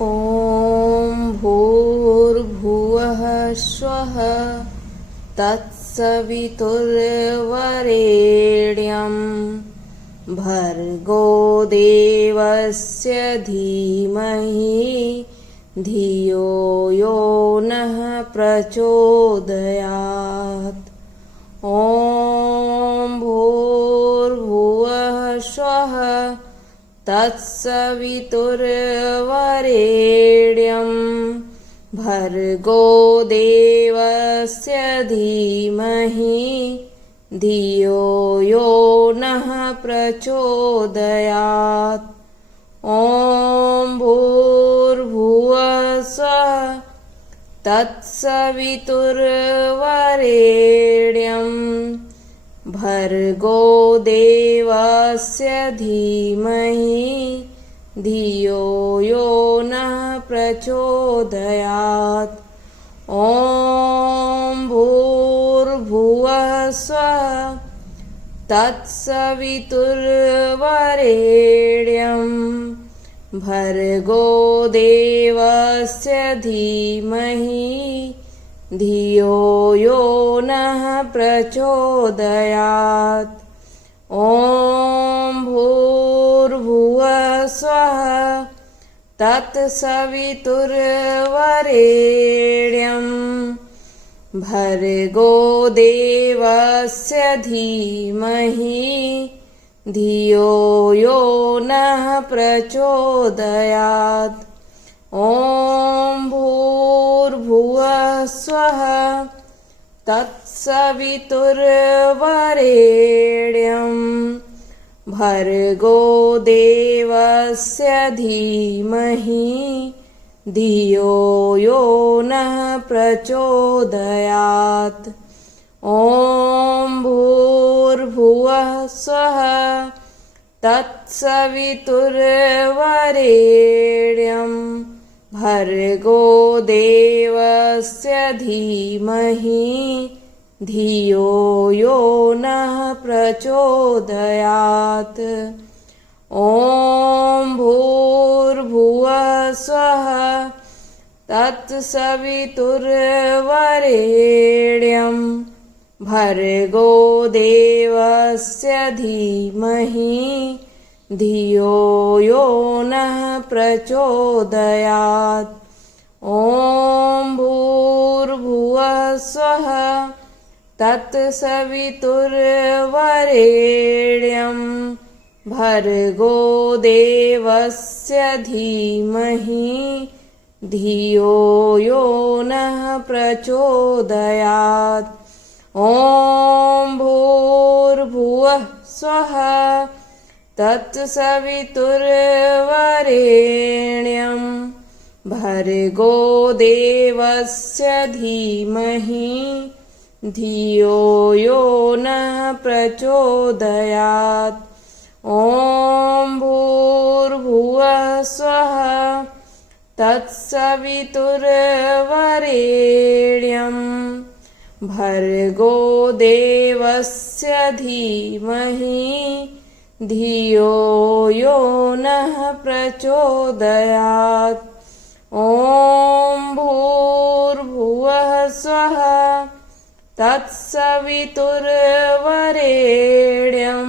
ॐ भूर्भुवः स्वः तत्सवितुर्वरेण्यं भर्गो देवस्य धीमहि धियो यो नः प्रचोदयात्। ॐ भूर्भुवः स्वः तत्सवितुर्वरेण्यं भर्गो देवस्य धीमहि धियो यो नः प्रचोदयात्। ॐ भूर्भुवः स्वः तत्सवितुर्वरेण्यं भर्गो देवस्य धीमहि धियो यो नः प्रचोदयात्। ॐ भूर्भुवः स्वः तत्सवितुर्वरेण्यं भर्गो देवस्य धीमहि धियो यो नः प्रचोदयात्। ॐ भूर्भुवः स्वः तत्सवितुर्वरेण्यं भर्गो देवस्य धीमहि धियो यो नः प्रचोदयात्। ॐ भूर्भुवः स्वः तत्सवितुर्वरेण्यं भर्गो देवस्य धीमहि धियो यो नः प्रचोदयात्। ॐ भूर्भुवः स्वः तत्सवितुर्वरेण्यं भर्गो देवस्य धीमहि धियो यो नः प्रचोदयात्। ॐ भूर्भुवः स्वः तत्सवितुर्वरेण्यं भर्गो देवस्य धीमहि धियो यो नः प्रचोदयात्। ॐ भूर्भुवः स्वः तत्सवितुर्वरेण्यं भर्गो देवस्य धीमहि धियो यो नः प्रचोदयात्। ॐ भूर्भुवः स्वः तत्सवितुर्वरेण्यं भर्गो देवस्य धीमहि धियो यो नः प्रचोदयात्। ॐ भूर्भुवः स्वः तत्सवितुर्वरेण्यं भर्गो देवस्य धीमहि धियो यो नः प्रचोदयात्। ॐ भूर्भुवः स्वः तत्सवितुर्वरेण्यं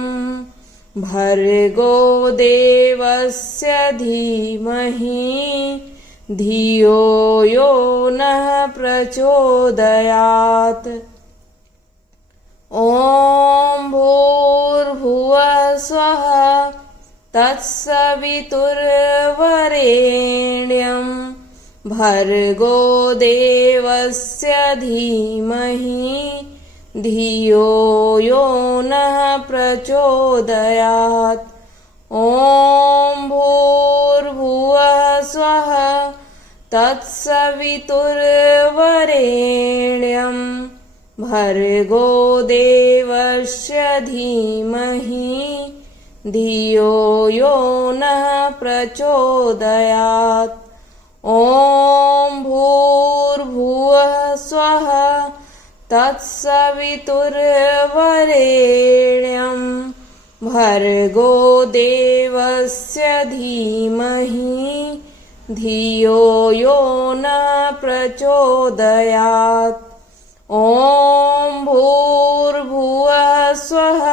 भर्गो देवस्य धीमहि धियो यो नः प्रचोदयात्। ॐ भूर्भुवः स्वः तत्सवितुर्वरेण्यं भर्गो देवस्य धीमहि धियो यो नः प्रचोदयात्। ॐ भूर्भुवः स्वः तत्सवितुर्वरेण्यं भर्गो देवस्य धीमहि धियो यो नः प्रचोदयात्। ॐ भूर्भुवः स्वः तत्सवितुर्वरेण्यं भर्गो देवस्य धीमहि धियो यो नः प्रचोदयात्। ॐ भूर्भुवः स्वः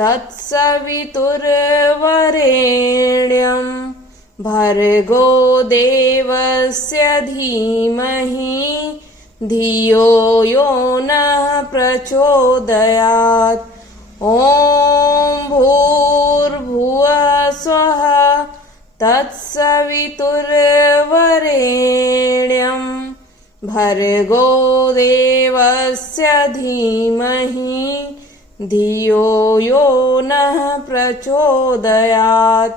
तत्सवितुर्वरेण्यं भर्गो देवस्य धीमहि धियो यो नः प्रचोदयात्। ॐ भूर्भुवः स्वः तत्सवितुर्वरेण्यं भर्गो देवस्य धीमहि धियो यो नः प्रचोदयात्।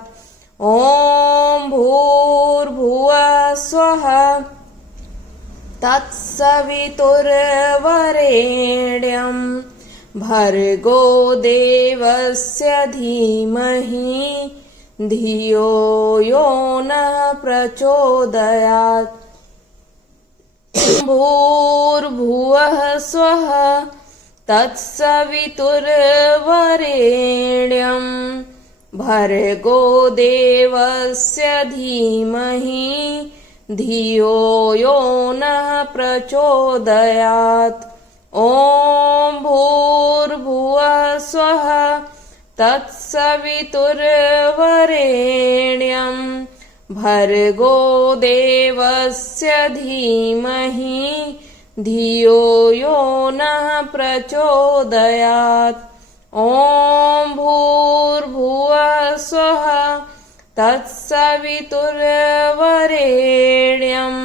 ॐ भूर्भुवः स्वः तत्सवितुर्वरेण्यं भर्गो देवस्य धीमहि धियो यो नः प्रचोदयात्। भूर्भुवः स्वः तत्सवितुर्वरेण्यं भर्गो देवस्य धीमहि धियो यो नः प्रचोदयात्। ॐ भूर्भुवः स्वः तत्सवितुर्वरेण्यं भर्गो देवस्य धीमहि धियो यो नः प्रचोदयात्। ॐ भूर्भुवः स्वः तत्सवितुर्वरेण्यं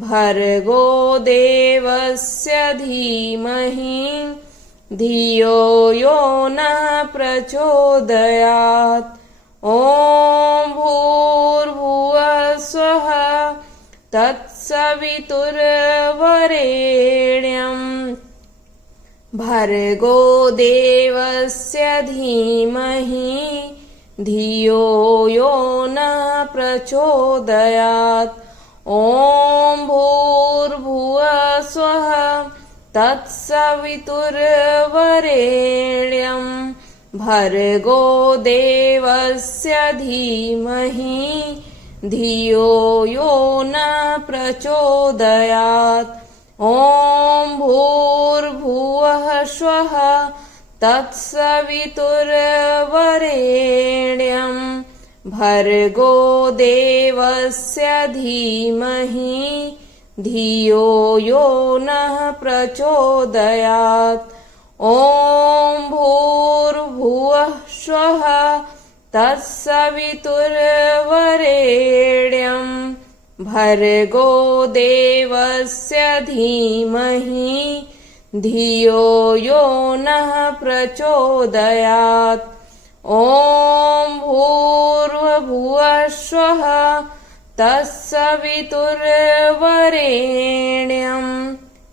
भर्गो देवस्य धीमहि धियो यो नः प्रचोदयात्। ॐ भूर्भुवः स्वः तत्सवितुर्वरेण्यं भर्गो देवस्य धीमहि धियो यो नः प्रचोदयात्। ॐ भूर्भुवः स्वः तत्सवितुर्वरेण्यं भर्गो देवस्य धीमहि धियो यो नः प्रचोदयात्। ॐ भूर्भुवः स्वः तत्सवितुर्वरेण्यं भर्गो देवस्य धीमहि धियो यो नः प्रचोदयात्। ॐ भूर्भुवः स्वः तत्सवितुर्वरेण्यं भर्गो देवस्य धीमहि धियो यो नः प्रचोदयात्। ॐ भूर्भुवः स्वः तत्सवितुर्वरेण्यं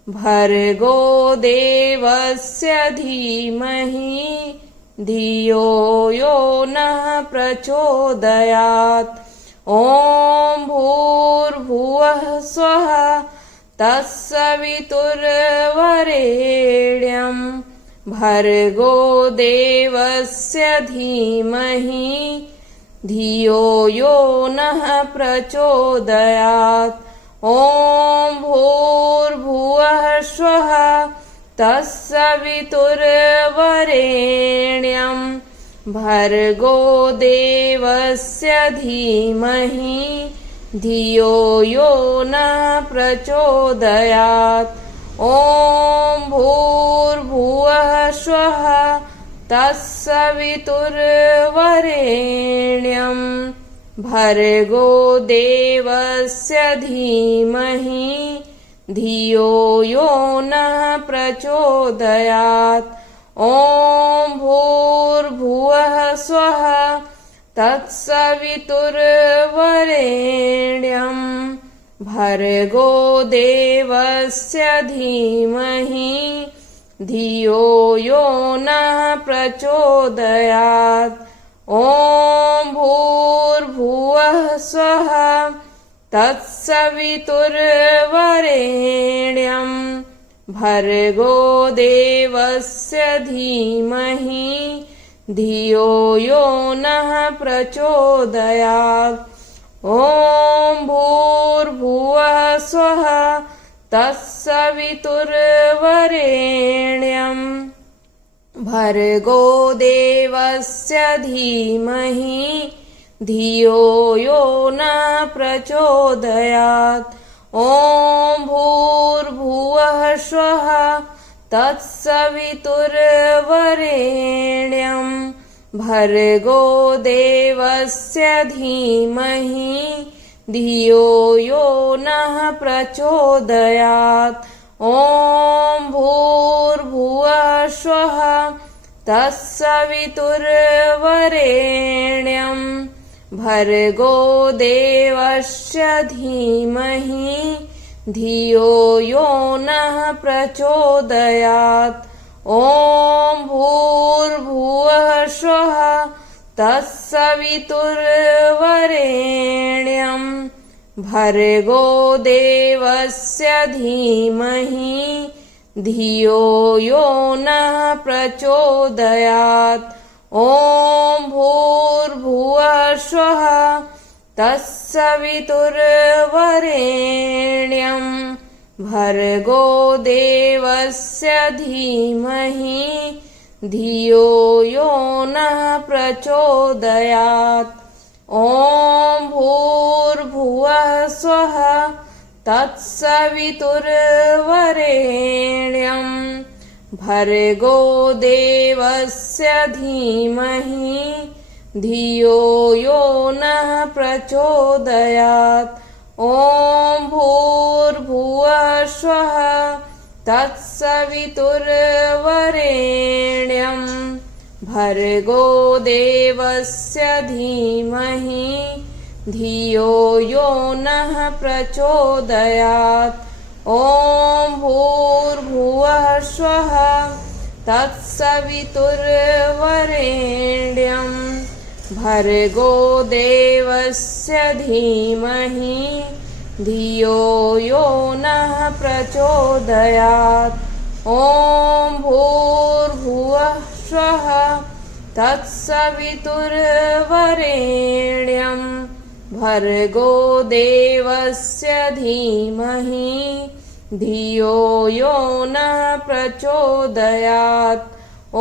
भर्गो देवस्य धीमहि धियो यो नः प्रचोदयात्। ॐ भूर्भुवः स्वः तत्सवितुर्वरेण्यं भर्गो देवस्य धीमहि धियो यो नः प्रचोदयात्। ॐ भूर्भुवः स्वः तत्सवितुर्वरेण्यं भर्गो देवस्य धीमहि धियो यो नः प्रचोदयात्। ॐ भूर्भुवः स्वः तत्सवितुर्वरेण्यं भर्गो देवस्य धीमहि धियो यो नः प्रचोदयात्। ॐ भूर्भुवः स्वः तत्सवितुर्वरेण्यं भर्गो देवस्य धीमहि धियो यो नः प्रचोदयात्। ॐ भूर्भुवः स्वः तत्सवितुर्वरेण्यं भर्गो देवस्य धीमहि धियो यो नः प्रचोदयात्। ॐ तत्सवितुर्वरेण्यं भर्गो देवस्य धीमहि धियो यो न प्रचोदयात्। ॐ भूर्भुवः स्वः तत्सवितुर्वरेण्यं भर्गो देवस्य धीमहि धियो यो नः प्रचोदयात्। ॐ भूर्भुवः स्वः तत्सवितुर्वरेण्यं भर्गो देवस्य धीमहि धियो यो नः प्रचोदयात्। ॐ भूर्भुवः स्वः तत्सवितुर्वरेण्यं भर्गो देवस्य धीमहि धियो यो नः प्रचोदयात्। ॐ भूर्भुवः स्वः तत्सवितुर्वरेण्यं भर्गो देवस्य धीमहि धियो यो नः प्रचोदयात्। ॐ भूर्भुवः स्वः तत्सवितुर्वरेण्यं भर्गो देवस्य धीमहि धियो यो नः प्रचोदयात्। ॐ भूर्भुवः स्वः तत्सवितुर्वरेण्यं भर्गो देवस्य धीमहि धियो यो नः प्रचोदयात्। ॐ भूर्भुवः स्वः तत्सवितुर्वरेण्यं भर्गो देवस्य धीमहि धियो यो नः प्रचोदयात्। ॐ भूर्भुवः स्वः तत्सवितुर्वरेण्यं भर्गो देवस्य धीमहि धियो यो नः प्रचोदयात्। ॐ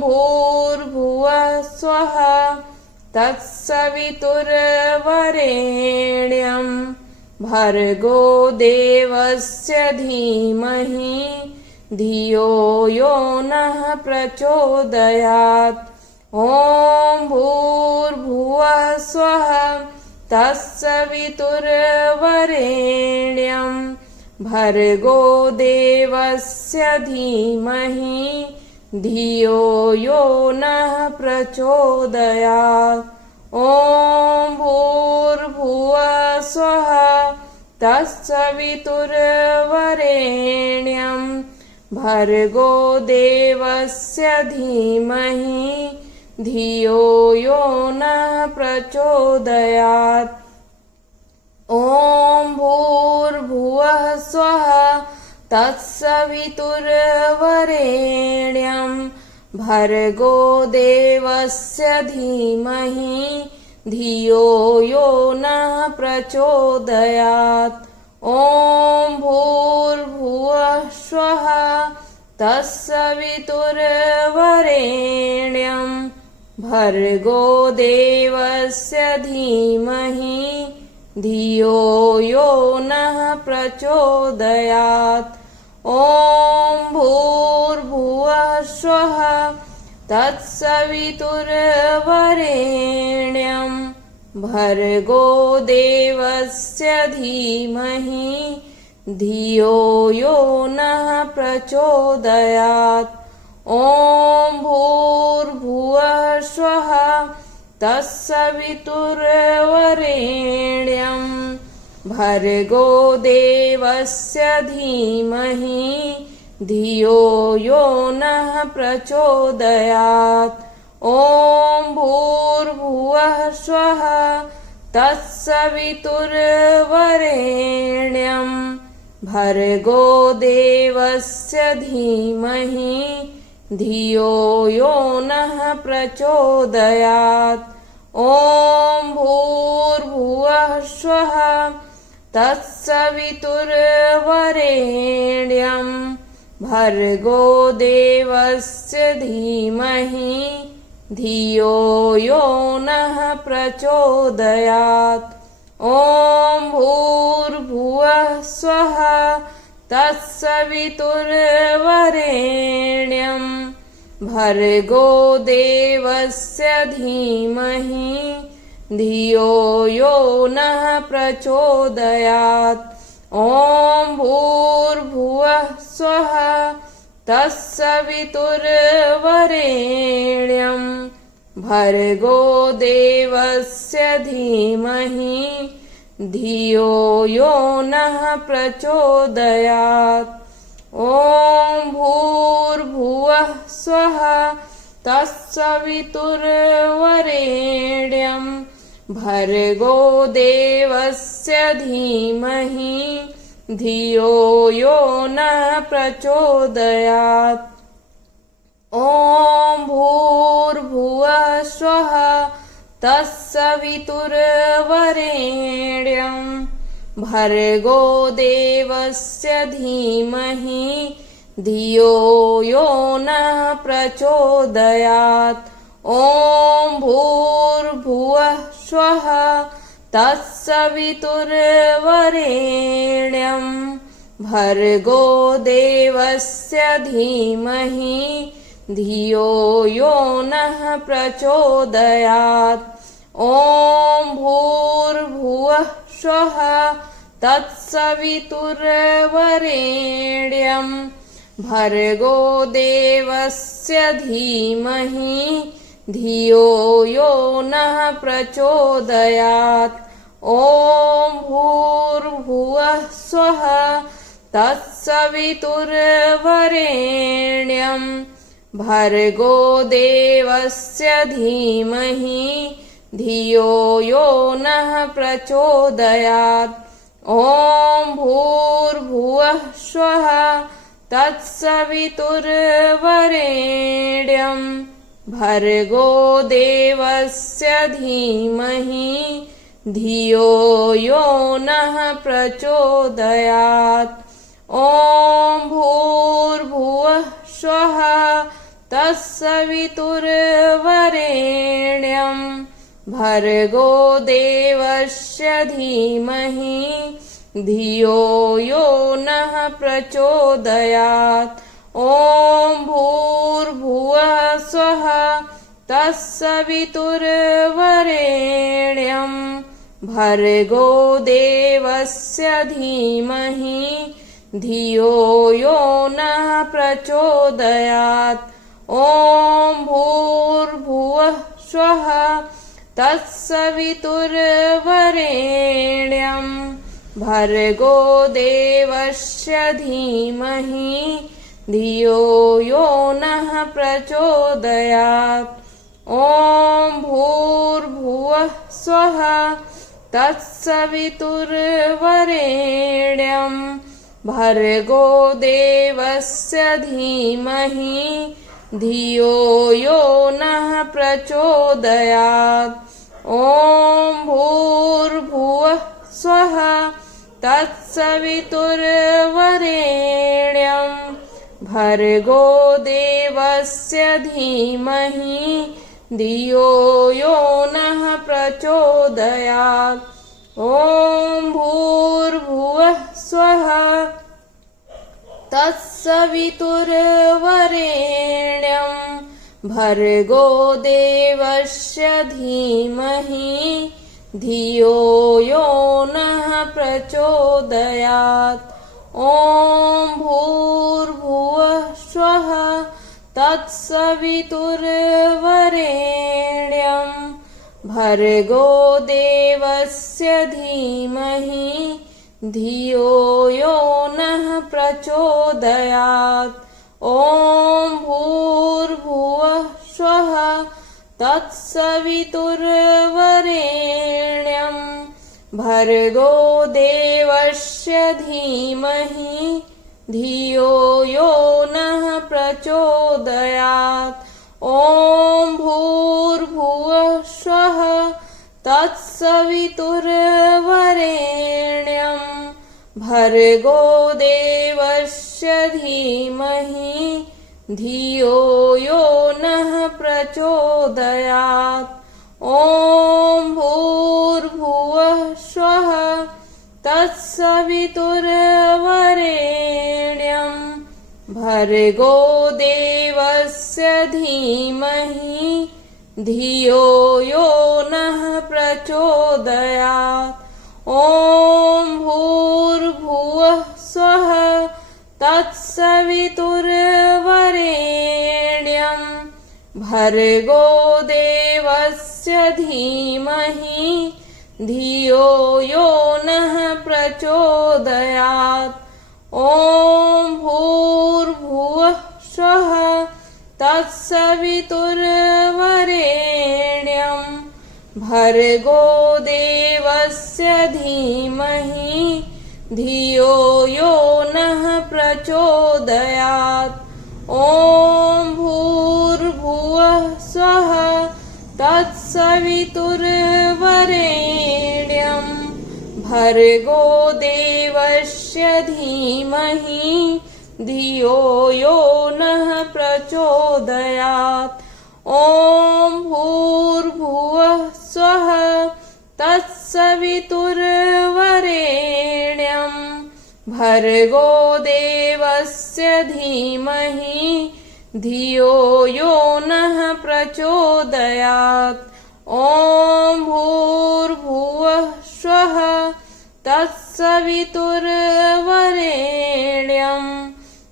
भूर्भुवः स्वः तत्सवितुर्वरेण्यं भर्गो देवस्य धीमहि धियो यो नः प्रचोदयात्। ॐ भूर्भुवः स्वः तत्सवितुर्वरेण्यं भर्गो देवस्य धीमहि धियो यो नः प्रचोदयात्। ॐ भूर्भुवः स्वः तत्सवितुर्वरेण्यं भर्गो देवस्य धीमहि धियो यो नः प्रचोदयात्। ॐ भूर्भुवः स्वः तत्सवितुर्वरेण्यं भर्गो देवस्य धीमहि धियो यो नः प्रचोदयात्। ॐ भूर्भुवः स्वः तत्सवितुर्वरेण्यं भर्गो देवस्य धीमहि धियो यो नः प्रचोदयात्। ॐ भूर्भुवः स्वः तत्सवितुर्वरेण्यं भर्गो देवस्य धीमहि धियो यो नः प्रचोदयात्। ॐ भूर्भुवः स्वः तत्सवितुर्वरेण्यं भर्गो देवस्य धीमहि धियो यो नः प्रचोदयात्। ॐ भूर्भुवः स्वः तत्सवितुर्वरेण्यं भर्गो देवस्य धीमहि धियो यो नः प्रचोदयात्। ॐ भूर्भुवः स्वः तत्सवितुर्वरेण्यं भर्गो देवस्य धीमहि धियो यो नः प्रचोदयात्। ॐ भूर्भुवः स्वः तत्सवितुर्वरेण्यं भर्गो देवस्य धीमहि धियो यो नः प्रचोदयात्। ॐ भूर्भुवः स्वः तत्सवितुर्वरेण्यं भर्गो देवस्य धीमहि धियो यो नः प्रचोदयात्। ॐ भूर्भुवः स्वः तत्सवितुर्वरेण्यं भर्गो देवस्य धीमहि धियो यो नः प्रचोदयात्। ॐ भूर्भुवः स्वः तत्सवितुर्वरेण्यं भर्गो देवस्य धीमहि धियो यो नः प्रचोदयात्। ॐ भूर्भुवः स्वः तत्सवितुर्वरेण्यं भर्गो देवस्य धीमहि धियो यो नः प्रचोदयात्। ॐ भूर्भुवः स्वः तत्सवितुर्वरेण्यं भर्गो देवस्य धीमहि धियो यो नः प्रचोदयात्। ॐ भूर्भुवः स्वः तत्सवितुर्वरेण्यं भर्गो देवस्य धीमहि धियो यो नः प्रचोदयात्। ॐ भूर्भुवः स्वः तत्सवितुर्वरेण्यं भर्गो देवस्य धीमहि धियो यो नः प्रचोदयात्। ॐ भूर्भुवः स्वः तत्सवितुर्वरेण्यं भर्गो देवस्य धीमहि धियो यो नः प्रचोदयात्। ॐ भूर्भुवः स्वः तत्सवितुर्वरेण्यं भर्गो देवस्य धीमहि धियो यो नः प्रचोदयात्। ॐ भूर्भुवः स्वः तत्सवितुर्वरेण्यं भर्गो देवस्य धीमहि धियो यो नः प्रचोदयात्। ॐ भूर्भुवः स्वः तत्सवितुर्वरेण्यं भर्गो देवस्य धीमहि धियो यो नः प्रचोदयात्। ॐ भूर्भुवः स्वः तत्सवितुर्वरेण्यं भर्गो देवस्य धीमहि धियो यो नः प्रचोदयात्। ॐ भूर्भुवः स्वः तत्सवितुर्वरेण्यं भर्गो देवस्य धीमहि धियो यो नः प्रचोदयात्। ॐ भूर्भुवः स्वः तत्सवितुर्वरेण्यं भर्गो देवस्य धीमहि धियो यो नः प्रचोदयात्। ॐ भूर्भुवः स्वः तत्सवितुर्वरेण्यं भर्गो देवस्य धीमहि धियो यो नः प्रचोदयात्। ॐ भूर्भुवः स्वः तत्सवितुर्वरेण्यं भर्गो देवस्य धीमहि धियो यो नः प्रचोदयात्। ॐ भूर्भुवः स्वः तत्सवितुर्वरेण्यं भर्गो देवस्य धीमहि धियो यो नः प्रचोदयात्। ॐ भूर्भुवः स्वः तत्सवितुर्वरेण्यं भर्गो देवस्य धीमहि धियो यो नः प्रचोदयात्। ॐ भूर्भुवः स्वः तत्सवितुर्वरेण्यं भर्गो देवस्य धीमहि धियो यो नः प्रचोदयात्। ॐ भूर्भुवः स्वः तत्सवितुर्वरेण्यं भर्गो देवस्य धीमहि धियो यो नः प्रचोदयात्। ॐ भूर्भुवः स्वः तत्सवितुर्वरेण्यं भर्गो देवस्य धीमहि धियो यो नः प्रचोदयात्। ॐ भूर्भुवः स्वः तत्सवितुर्वरेण्यं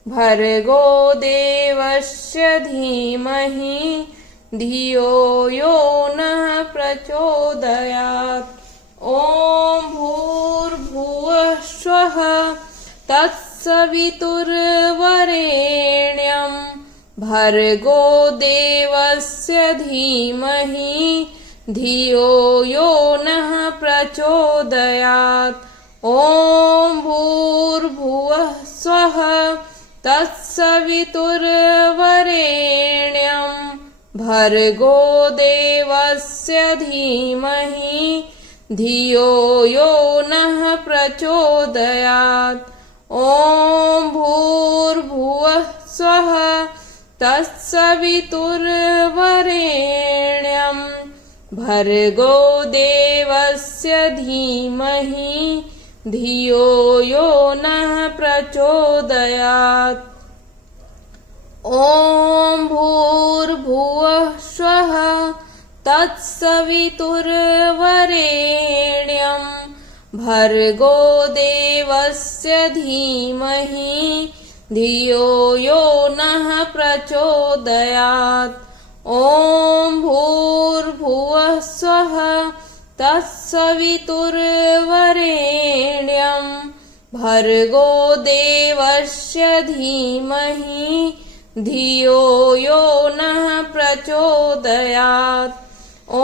भर्गो देवस्य धीमहि धियो यो नः प्रचोदयात्। ॐ भूर्भुवः स्वः तत्सवितुर्वरेण्यं भर्गो देवस्य धीमहि धियो यो नः प्रचोदयात्। ॐ भूर्भुवः स्वः तत्सवितुर्वरेण्यं भर्गो देवस्य धीमहि धियो यो नः प्रचोदयात्। ॐ भूर्भुवः स्वः तत्सवितुर्वरेण्यं भर्गो देवस्य धीमहि धियो यो नः प्रचोदयात्। ॐ भूर्भुवः स्वः तत्सवितुर्वरेण्यं भर्गो देवस्य धीमहि धियो यो नः प्रचोदयात्। ॐ भूर्भुवः स्वः तत्सवितुर्वरेण्यं भर्गो देवस्य धीमहि धियो यो नः प्रचोदयात्। ॐ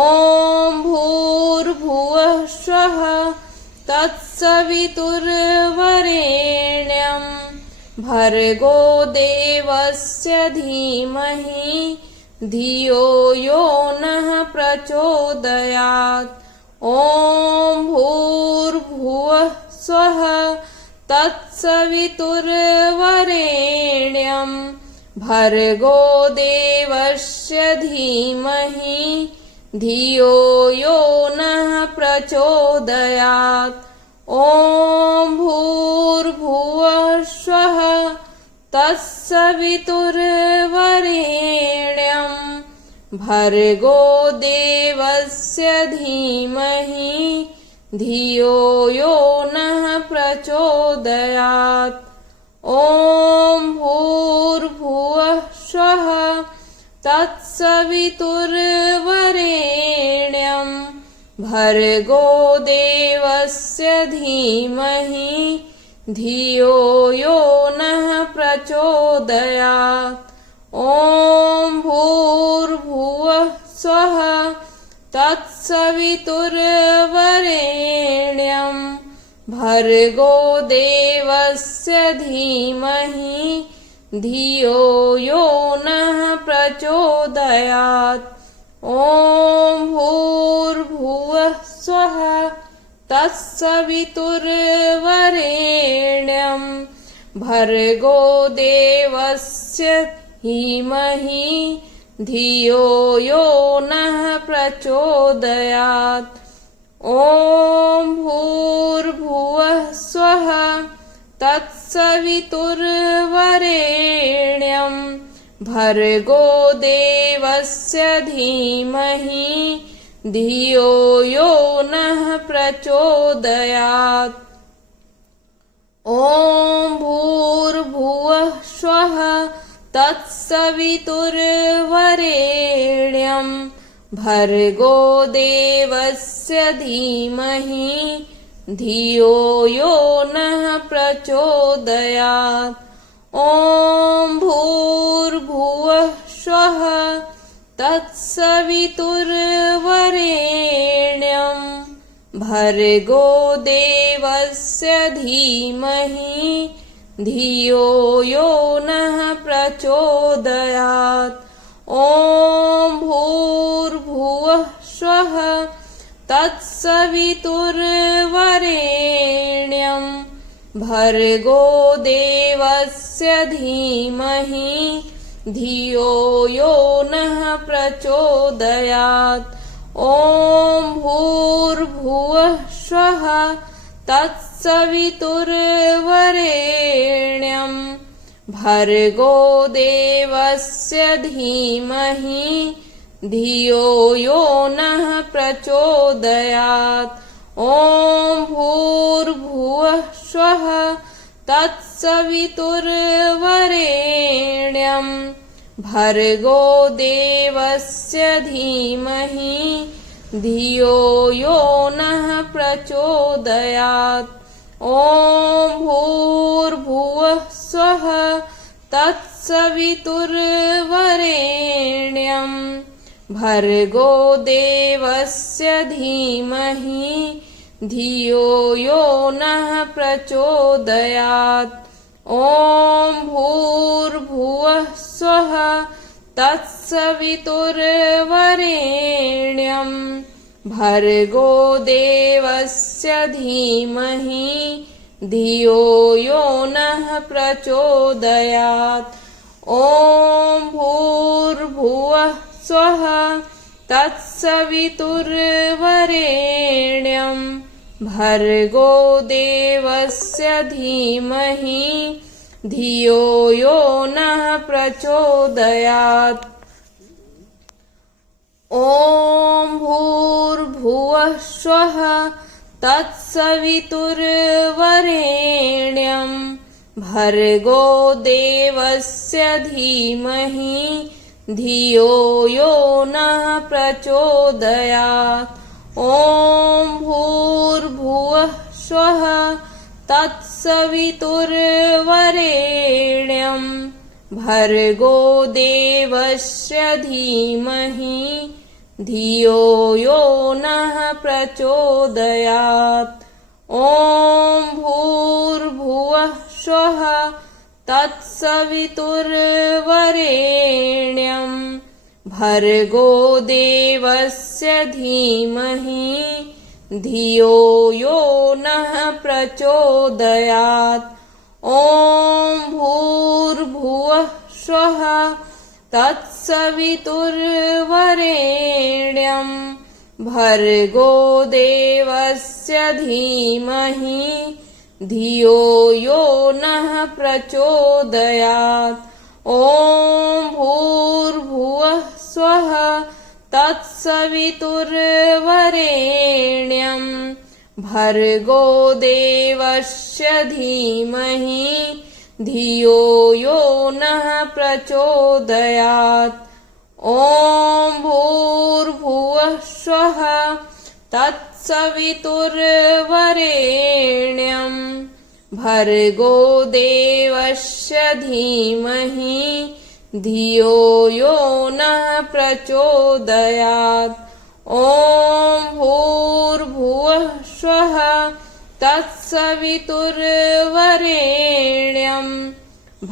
भूर्भुवः स्वः तत्सवितुर्वरेण्यं भर्गो देवस्य धीमहि धियो यो नः प्रचोदयात्। ॐ भूर्भुवः स्वः तत्सवितुर्वरेण्यं भर्गो देवस्य धीमहि धियो यो नः प्रचोदयात्। ॐ भूर्भुवः स्वः तत्सवितुर्वरेण्यं भर्गो देवस्य धीमहि धियो यो नः प्रचोदयात्। ॐ भूर्भुवः स्वः तत्सवितुर्वरेण्यं भर्गो देवस्य धीमहि धियो यो नः प्रचोदयात्। ॐ भूर्भुवः स्वः तत्सवितुर्वरेण्यं भर्गो देवस्य धीमहि धियो यो नः प्रचोदयात्। ॐ भूर्भुवः स्वः तत्सवितुर्वरेण्यं भर्गो देवस्य धीमहि धियो यो नः प्रचोदयात्। ॐ भूर्भुवः स्वः तत्सवितुर्वरेण्यं भर्गो देवस्य धीमहि धियो यो नः प्रचोदयात्। ॐ भूर्भुवः स्वः तत्सवितुर्वरेण्यं भर्गो देवस्य धीमहि धियो यो नः प्रचोदयात्। ॐ भूर्भुवः स्वः तत्सवितुर्वरेण्यं भर्गो देवस्य धीमहि धियो यो नः प्रचोदयात्। ॐ भूर्भुवः स्वः तत्सवितुर्वरेण्यं भर्गो देवस्य धीमहि धियो यो नः प्रचोदयात्। ॐ भूर्भुवः स्वः तत्सवितुर्वरेण्यं भर्गो देवस्य धीमहि धियो यो नः प्रचोदयात्। ॐ भूर्भुवः स्वः तत्सवितुर्वरेण्यं भर्गो देवस्य धीमहि धियो यो नः प्रचोदयात्। ॐ भूर्भुवः स्वः तत्सवितुर्वरेण्यं भर्गो देवस्य धीमहि धियो यो नः प्रचोदयात्। ॐ भूर्भुवः स्वः तत्सवितुर्वरेण्यं भर्गो देवस्य धीमहि धियो यो नः प्रचोदयात्। ॐ भूर्भुवः स्वः तत्सवितुर्वरेण्यं भर्गो देवस्य धीमहि धियो यो नः प्रचोदयात्। ॐ भूर्भुवः स्वः तत्सवितुर्वरेण्यं भर्गो देवस्य धीमहि धियो यो नः प्रचोदयात्। ॐ भूर्भुवः स्वः तत्सवितुर्वरेण्यं भर्गो देवस्य धीमहि धियो यो नः प्रचोदयात्। ॐ भूर्भुवः स्वः तत्सवितुर्वरेण्यं भर्गो देवस्य धीमहि धियो यो नः प्रचोदयात्। ॐ भूर्भुवः स्वः तत्सवितुर्वरेण्यं भर्गो देवस्य धीमहि धियो यो नः प्रचोदयात्। ॐ भूर्भुवः स्वः तत्सवितुर्वरेण्यं भर्गो देवस्य धीमहि धियो यो नः प्रचोदयात्। ॐ भूर्भुवः स्वः तत्सवितुर्वरेण्यं भर्गो देवस्य धीमहि धियो यो नः प्रचोदयात्। ॐ भूर्भुवः स्वः तत्सवितुर्वरेण्यं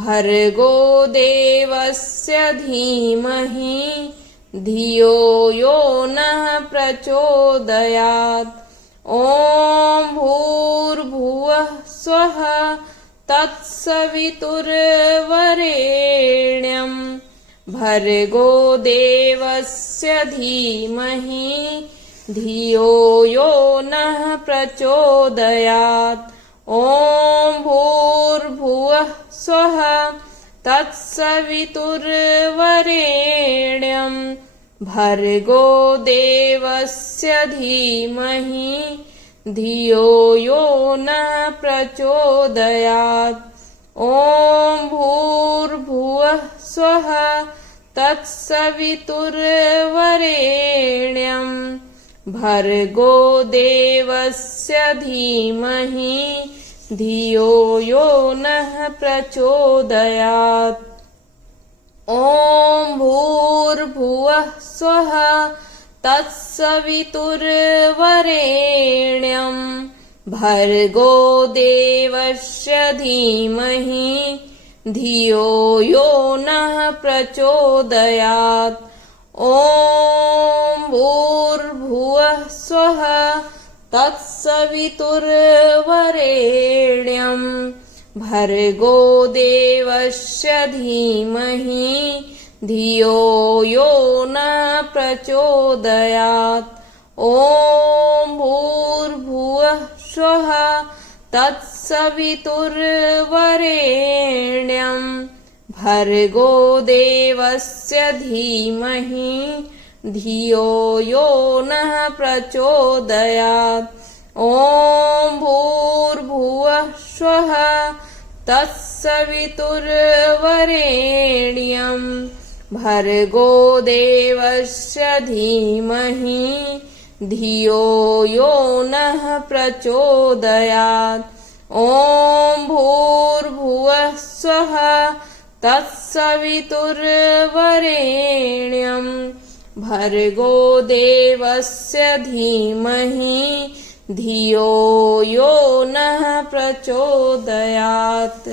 भर्गो देवस्य धीमहि धियो यो नः प्रचोदयात्। ॐ भूर्भुवः स्वः तत्सवितुर्वरेण्यं भर्गो देवस्य धीमहि धियो यो नः प्रचोदयात् ॐ भूर्भुवः स्वः तत्सवितुर्वरेण्यं भर्गो देवस्य धीमहि धियो यो नः प्रचोदयात् ॐ भूर्भुवः स्वः तत्सवितुर्वरेण्यं भर्गो देवस्य धीमहि धियो यो नः प्रचोदयात् ॐ भूर्भुवः स्वः तत्सवितुर्वरेण्यं भर्गो देवस्य धीमहि धियो यो नः प्रचोदयात् ॐ भूर्भुवः स्वः तत्सवितुर्वरेण्यं भर्गो देवस्य धीमहि धियो यो नः प्रचोदयात् ॐ भूर्भुवः स्वः तत्सवितुर्वरेण्यं भर्गो देवस्य धीमहि धियो यो नः प्रचोदयात् ॐ भूर्भुवः स्वः तत्सवितुर्वरेण्यं भर्गो देवस्य धीमहि धियो यो नः प्रचोदयात् ॐ भूर्भुवः स्वः तत्सवितुर्वरेण्यं भर्गो देवस्य धीमहि धियो यो नः प्रचोदयात्।